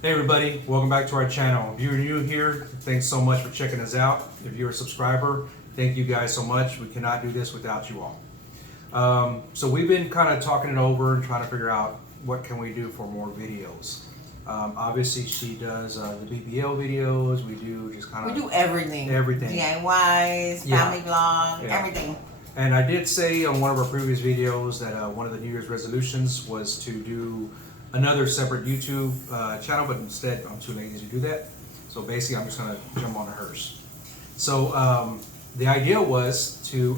Hey everybody, welcome back to our channel. If you're new here, thanks so much for checking us out. If you're a subscriber, thank you guys so much. We cannot do this without you all. So we've been kind of talking it over and trying to figure out what can we do for more videos. Obviously she does the BBL videos, we do just kind of... We do everything. Everything. DIYs, family vlog, everything. And I did say on one of our previous videos that one of the New Year's resolutions was to do another separate YouTube channel, but instead I'm too lazy to do that. So basically I'm just going to jump onto hers. So the idea was to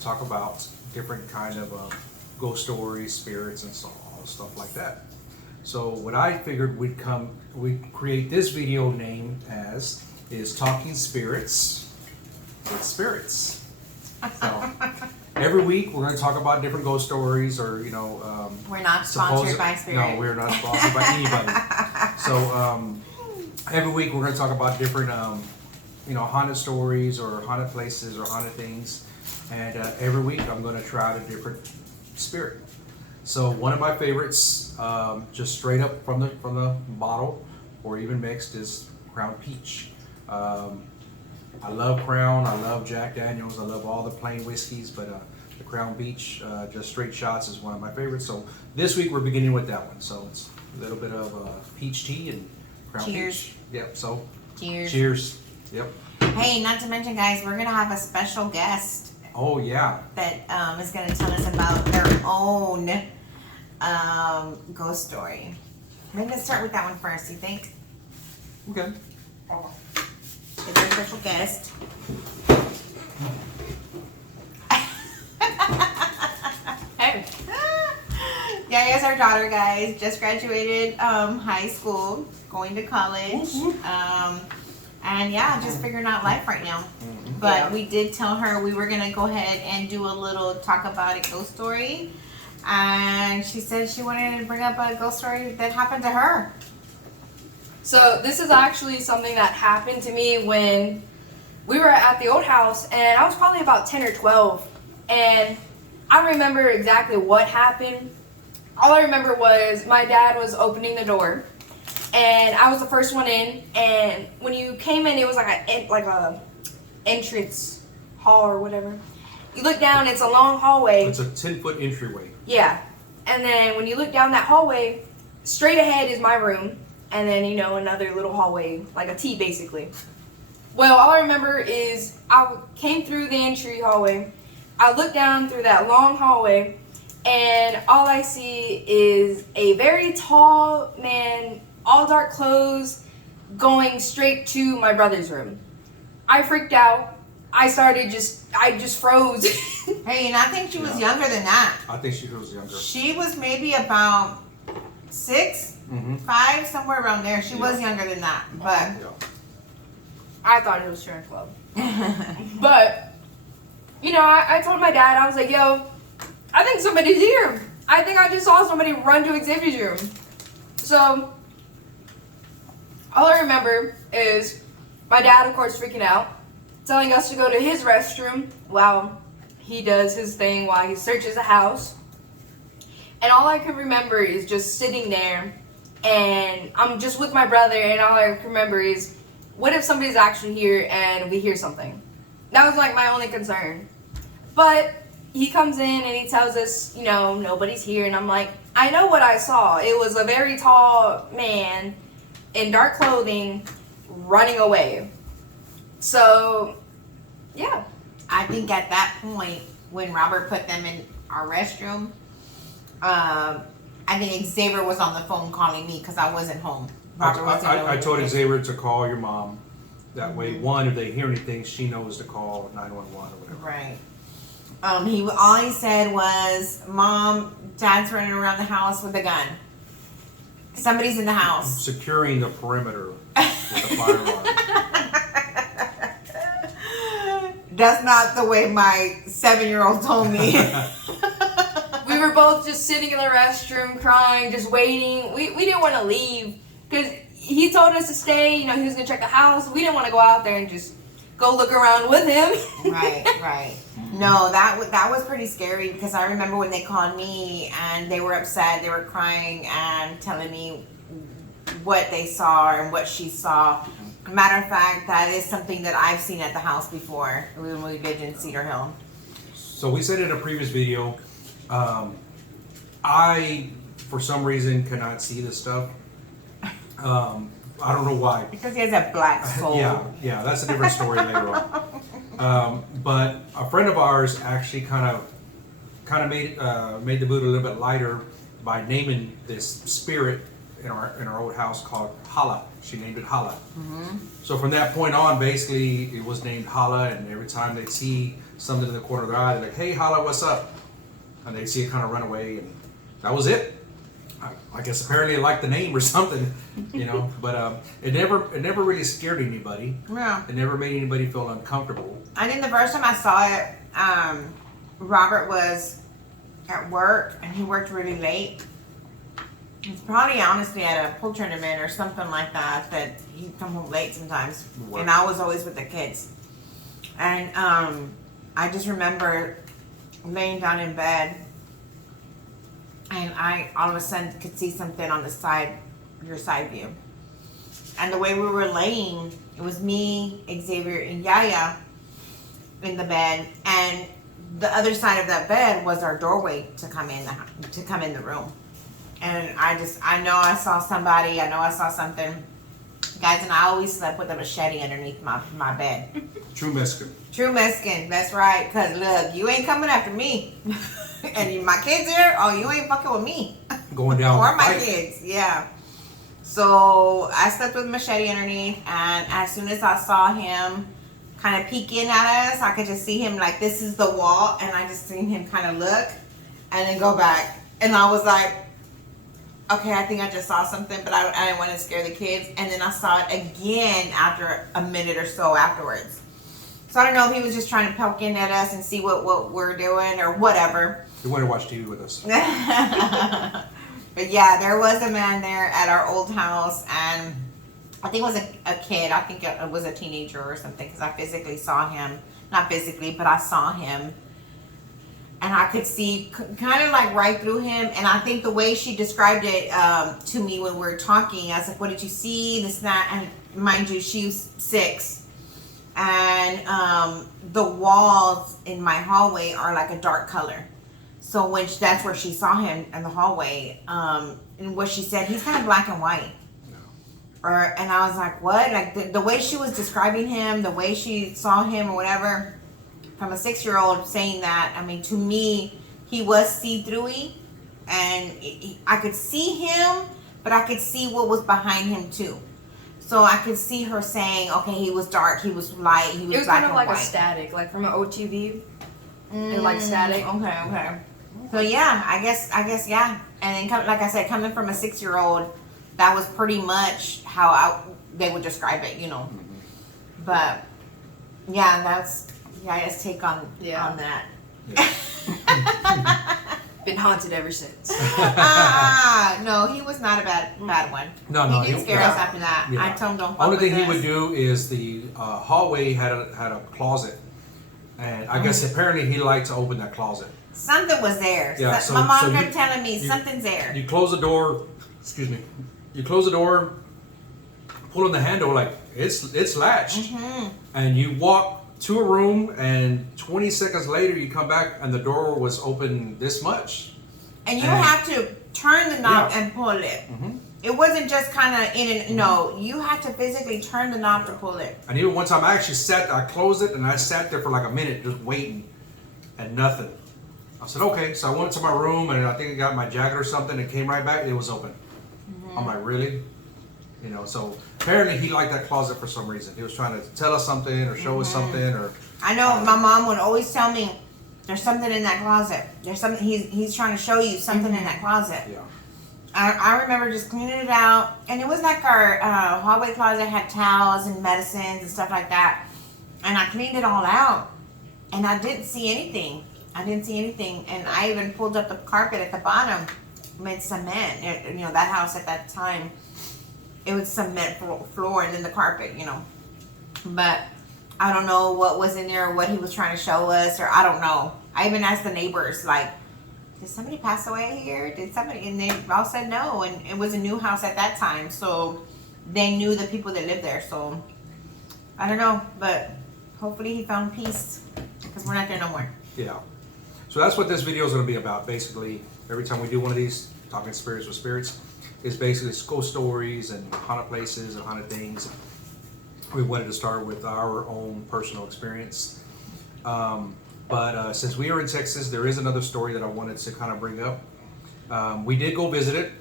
talk about different kind of ghost stories, spirits, and stuff like that. So what I figured we'd create this video name as is Talking Spirits with Spirits. So every week we're going to talk about different ghost stories, or we're not sponsored by Spirit. No, we're not sponsored by anybody. So every week we're going to talk about different haunted stories or haunted places or haunted things, and every week I'm going to try out a different spirit. So one of my favorites, just straight up from the bottle or even mixed, is Crown Peach. I love Crown, I love Jack Daniels, I love all the plain whiskeys, but the Crown Peach, just straight shots, is one of my favorites. So this week we're beginning with that one. So it's a little bit of peach tea and Crown Peach. Yep, so cheers. Cheers. Yep. Hey, not to mention, guys, we're going to have a special guest. Oh, yeah. That is going to tell us about their own ghost story. Maybe let's start with that one first, you think? Okay. It's our special guest. Hey. YaYa's our daughter, guys. Just graduated high school, going to college. And yeah, just figuring out life right now. But we did tell her we were going to go ahead and do a little talk about a ghost story. And she said she wanted to bring up a ghost story that happened to her. So this is actually something that happened to me when we were at the old house, and I was probably about 10 or 12, and I remember exactly what happened. All I remember was my dad was opening the door, and I was the first one in, and when you came in, it was like a entrance hall or whatever. You look down, it's a long hallway. It's a 10-foot entryway. Yeah, and then when you look down that hallway, straight ahead is my room. And then, another little hallway, like a T, basically. Well, all I remember is I came through the entry hallway. I looked down through that long hallway, and all I see is a very tall man, all dark clothes, going straight to my brother's room. I freaked out. I just froze. Hey, and I think she was younger than that. I think she was younger. She was maybe about 6, 5, somewhere around there. She was younger than that, but I thought it was Sharon Club. But I told my dad, I was like, yo, I think somebody's here. I think I just saw somebody run to Xavier's room. So all I remember is my dad, of course, freaking out, telling us to go to his restroom while he does his thing, while he searches the house. And all I could remember is just sitting there, and I'm just with my brother, and all I can remember is, what if somebody's actually here and we hear something? That was like my only concern. But he comes in and he tells us, nobody's here, and I'm like, I know what I saw. It was a very tall man in dark clothing running away. So, yeah. I think at that point, when Robert put them in our restroom, I think Xavier was on the phone calling me because I wasn't home. I told Xavier to call your mom. That way, one, if they hear anything, she knows to call 911 or whatever. Right. All he said was, Mom, Dad's running around the house with a gun. Somebody's in the house. Securing the perimeter with a firearm. That's not the way my 7-year-old told me. We were both just sitting in the restroom crying, just waiting. We didn't want to leave because he told us to stay. He was going to check the house. We didn't want to go out there and just go look around with him. Right. No, that was pretty scary because I remember when they called me and they were upset. They were crying and telling me what they saw and what she saw. Matter of fact, that is something that I've seen at the house before when we lived in Cedar Hill. So we said in a previous video, I, for some reason, cannot see this stuff. I don't know why. Because he has a black soul. Yeah, that's a different story later on. But a friend of ours actually kind of made the mood a little bit lighter by naming this spirit in our old house called Hala. She named it Hala. Mm-hmm. So from that point on, basically, it was named Hala, and every time they'd see something in the corner of their eye, they're like, "Hey, Hala, what's up?" And they'd see it kind of run away, and that was it. I guess apparently it liked the name or something, you know. But it never really scared anybody. Yeah. It never made anybody feel uncomfortable. I think the first time I saw it, Robert was at work and he worked really late. It's probably honestly at a pool tournament or something like that he'd come home late sometimes. Work. And I was always with the kids. And I just remember laying down in bed and I all of a sudden could see something on the side, your side view. And the way we were laying, it was me, Xavier, and YaYa in the bed, and the other side of that bed was our doorway to come in the room. And I know I saw somebody, I know I saw something. Guys, and I always slept with a machete underneath my bed. True Mexican. True Mexican, that's right. Cause look, you ain't coming after me. And my kids here, oh, you ain't fucking with me. Going down. Or my fight. kids, yeah. So I slept with a machete underneath, and as soon as I saw him kind of peeking at us, I could just see him like, this is the wall, and I just seen him kind of look and then go back. And I was like, okay, I think I just saw something, but I didn't want to scare the kids. And then I saw it again after a minute or so afterwards. So I don't know if he was just trying to poke in at us and see what we're doing or whatever. He wanted to watch TV with us. But yeah, there was a man there at our old house, and I think it was a kid. I think it was a teenager or something, because I physically saw him. Not physically, but I saw him. And I could see kind of like right through him. And I think the way she described it to me when we were talking, I was like, what did you see? This, that. And mind you, she was 6. And the walls in my hallway are like a dark color. So that's where she saw him in the hallway. And what she said, he's kind of black and white. And I was like, what? Like the way she was describing him, the way she saw him or whatever, from a 6-year-old saying that, I mean, to me, he was see-through-y. And I could see him, but I could see what was behind him too. So I could see her saying, okay, he was dark, he was light, he was black and white. It was kind of like a static, like from an OTV. And like static. Okay. So yeah, I guess yeah. And then like I said, coming from a 6-year-old, that was pretty much how they would describe it, you know. But yeah, that's YaYa's take on that. Yeah. Been haunted ever since. No, he was not a bad one. No, he didn't scare us after that. Yeah. I told him don't. Only thing he would do is the hallway had a closet, and I guess apparently he liked to open that closet. Something was there. Yeah, my mom kept telling me something's there. You close the door. Excuse me. You close the door, pull on the handle like it's latched, and you walk to a room, and 20 seconds later you come back and the door was open this much. And you have to turn the knob and pull it. It wasn't just kind of in and no. You had to physically turn the knob to pull it. And even one time I actually I closed it and I sat there for like a minute just waiting, and nothing. I said okay, so I went to my room and I think I got my jacket or something and came right back. It was open. I'm like, really? You know, so apparently he liked that closet for some reason. He was trying to tell us something or show us something or. I know my mom would always tell me, "There's something in that closet. There's something he's trying to show you something in that closet." Yeah. I remember just cleaning it out, and it was like our hallway closet had towels and medicines and stuff like that, and I cleaned it all out, and I didn't see anything. And I even pulled up the carpet at the bottom, made cement. You know, that house at that time, it was cement floor and then the carpet, you know. But I don't know what was in there, or what he was trying to show us, or I don't know. I even asked the neighbors, like, did somebody pass away here? Did somebody? And they all said no. And it was a new house at that time. So they knew the people that lived there. So I don't know. But hopefully he found peace because we're not there no more. Yeah. So that's what this video is going to be about. Basically, every time we do one of these, Talking Spirits with Spirits, is basically ghost stories and haunted places and haunted things. We wanted to start with our own personal experience. But since we are in Texas, there is another story that I wanted to kind of bring up. We did go visit it.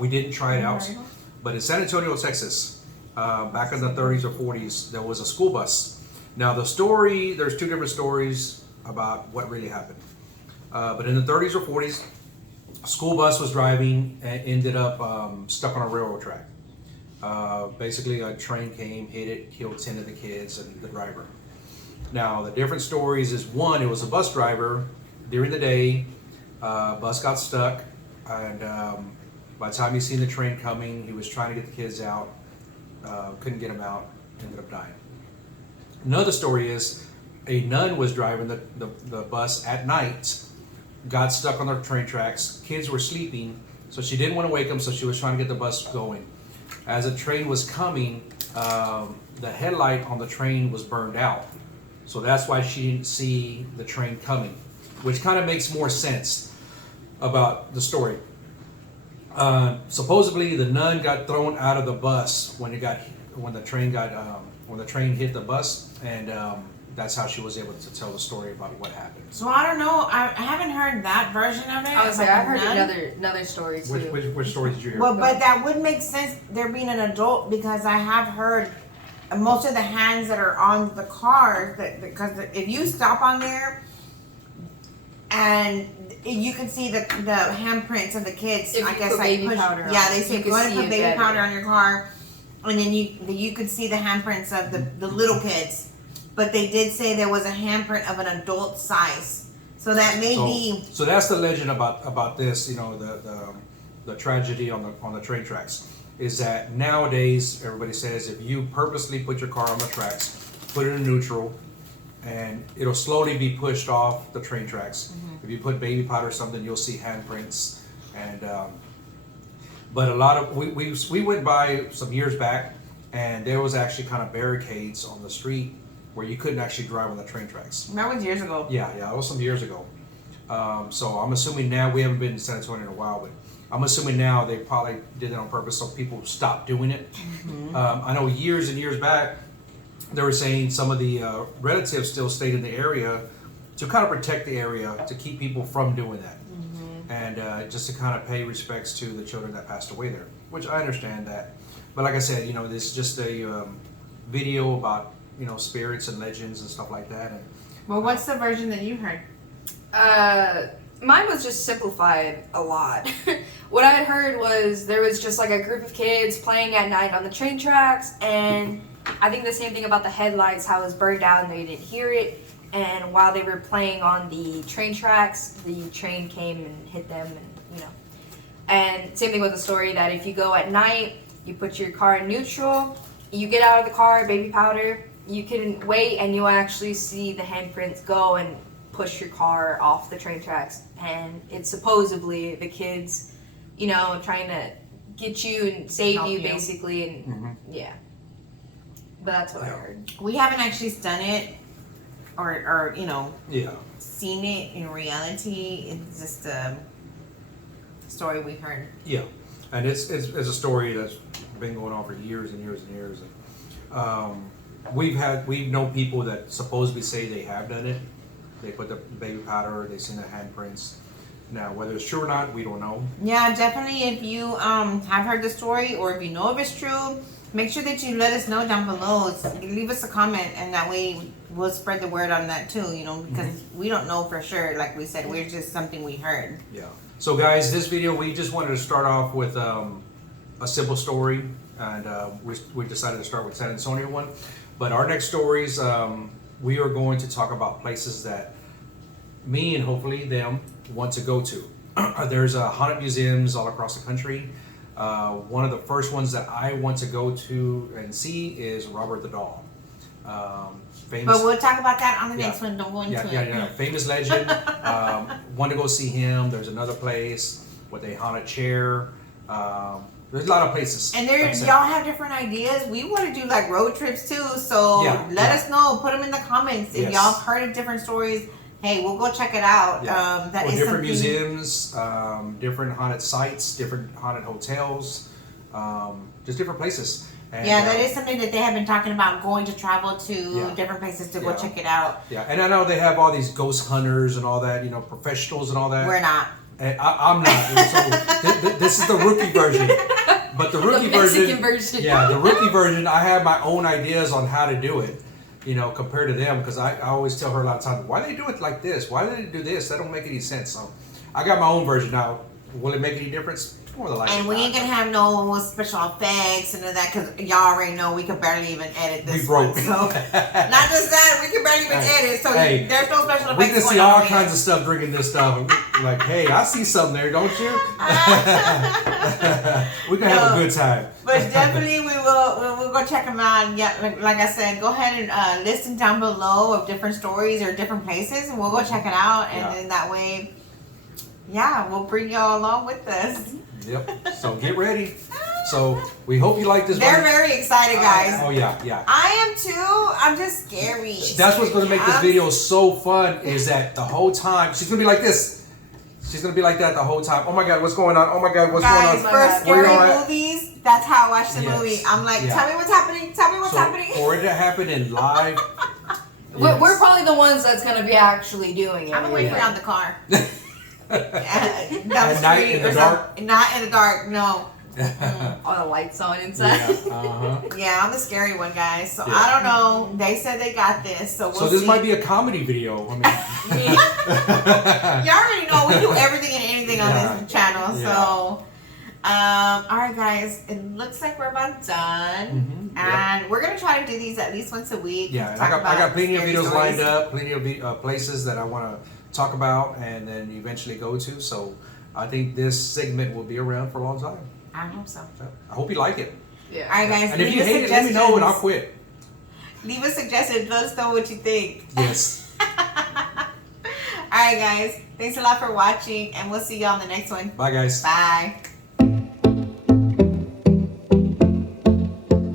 We didn't try it out. But in San Antonio, Texas, back in the 30s or 40s, there was a school bus. Now the story, there's two different stories about what really happened. But in the 30s or 40s, a school bus was driving and ended up stuck on a railroad track. Basically, a train came, hit it, killed 10 of the kids and the driver. Now, the different stories is one, it was a bus driver during the day, bus got stuck, and by the time he seen the train coming, he was trying to get the kids out, couldn't get them out, ended up dying. Another story is a nun was driving the bus at night, got stuck on the train tracks, kids were sleeping, so she didn't want to wake them, so she was trying to get the bus going. As the train was coming, the headlight on the train was burned out. So that's why she didn't see the train coming, which kind of makes more sense about the story. Supposedly, the nun got thrown out of the bus when the train hit the bus, and that's how she was able to tell the story about what happened. So I don't know. I haven't heard that version of it. I was like, I've heard another story too. Which story did you hear? Well, but that would make sense there being an adult because I have heard most of the hands that are on the cars because if you stop on there and you can see the handprints of the kids. If I you guess put I baby push. powder on, Yeah, they say you go can ahead and see put it baby better. powder on your car, and then you could see the handprints of the little kids. But they did say there was a handprint of an adult size, so that may be. So that's the legend about this. You know, the tragedy on the train tracks is that nowadays everybody says if you purposely put your car on the tracks, put it in neutral, and it'll slowly be pushed off the train tracks. Mm-hmm. If you put baby powder or something, you'll see handprints. And but a lot of we went by some years back, and there was actually kind of barricades on the street where you couldn't actually drive on the train tracks. That was years ago. Yeah, it was some years ago. So I'm assuming now, we haven't been in San Antonio in a while, but I'm assuming now they probably did it on purpose so people stopped doing it. Mm-hmm. I know years and years back, they were saying some of the relatives still stayed in the area to kind of protect the area, to keep people from doing that. Mm-hmm. And just to kind of pay respects to the children that passed away there, which I understand that. But like I said, you know, this is just a video about, you know, spirits and legends and stuff like that. And Well, what's the version that you heard? Mine was just simplified a lot. What I had heard was there was just like a group of kids playing at night on the train tracks, and I think the same thing about the headlights, how it was burned out and they didn't hear it. And while they were playing on the train tracks, the train came and hit them, and you know. And same thing with the story that if you go at night, you put your car in neutral, you get out of the car, baby powder, you can wait and you'll actually see the handprints go and push your car off the train tracks. And it's supposedly the kids, you know, trying to get you and save Help you you. basically, and Mhm. yeah. But that's what I heard. We haven't actually done it, or you know, yeah, seen it in reality. It's just a story we heard. yeah, and it's a story that's been going on for years and years and years. And, we've known people that supposedly say they have done it. They put the baby powder, they've seen the handprints. Now, whether it's true or not, we don't know. Yeah, definitely. If you have heard the story, or if you know if it's true, make sure that you let us know down below. Leave us a comment, and that way we'll spread the word on that too. You know, because we don't know for sure. Like we said, we're just something we heard. Yeah. So, guys, this video we just wanted to start off with a simple story, and we decided to start with San Antonio one. But our next stories, we are going to talk about places that me and hopefully them want to go to. There's haunted museums all across the country. One of the first ones that I want to go to and see is Robert the Doll. Famous. But we'll talk about that on the Yeah. next one. Don't go into it. Yeah. Famous legend. Want to go see him. There's another place with a haunted chair. There's a lot of places. And like I said. y'all have different ideas. We want to do like road trips too. So let us know. Put them in the comments if Yes. y'all have heard of different stories. Hey, we'll go check it out. Yeah. That or is different something- museums, different haunted sites, different haunted hotels, just different places. And, Yeah, that is something that they have been talking about, going to travel to Yeah. different places to go Yeah. check it out. Yeah, and I know they have all these ghost hunters and all that, professionals and all that. We're not. And I'm not. So this is the rookie version. But the rookie Mexican version, yeah, the rookie version, I have my own ideas on how to do it, compared to them, because I always tell her a lot of times, why do they do it like this? Why do they do this? That don't make any sense. So I got my own version now. Will it make any difference? More than likely And we ain't not. gonna have no special effects and all that, because y'all already know we could barely even edit this. We broke. one, so not just that, we can barely even edit. So Hey, there's no special effects. We can see going on all over kinds here. of stuff drinking this stuff. Like, hey, I see something there, don't you? We can have a good time. But definitely we'll go check them out. And yeah, like I said, go ahead and listen down below of different stories or different places, and we'll go check it out. And Yeah. then that way, we'll bring y'all along with us. Yep. So get ready. So we hope you like this They're one. very excited, guys. Oh yeah. I am too. I'm just scary. That's what's gonna make this I'm- video so fun, is that the whole time she's gonna be like this. She's gonna be like that the whole time. Oh my God, what's going on? Oh my God, what's Guys, going on? for Where scary y'all at? movies, that's how I watch the Yes. movie. I'm like, Yeah. tell me what's happening. Tell me what's So happening. for it to happen in live. We're probably the ones that's gonna be actually doing it. I'm gonna wait for you on the car. At night in the dark? Not in the dark, no. All the lights on inside. Yeah, I'm the scary one, guys. So Yeah. I don't know. They said they got this, so we'll So this see. might be a comedy video. I mean, You already know we do everything and anything on Yeah. this channel. Yeah. So, all right, guys. It looks like we're about done, Yep. and we're gonna try to do these at least once a week. Yeah, and Talk I got about plenty of scary videos stories. lined up, plenty of places that I want to talk about and then eventually go to. So I think this segment will be around for a long time. I hope so. So I hope you like it. Yeah. All right, guys. And if leave you us hate it, let me know and I'll quit. Leave us suggestions. Let us know what you think. Yes. All right, guys. Thanks a lot for watching, and we'll see you on the next one. Bye, guys. Bye.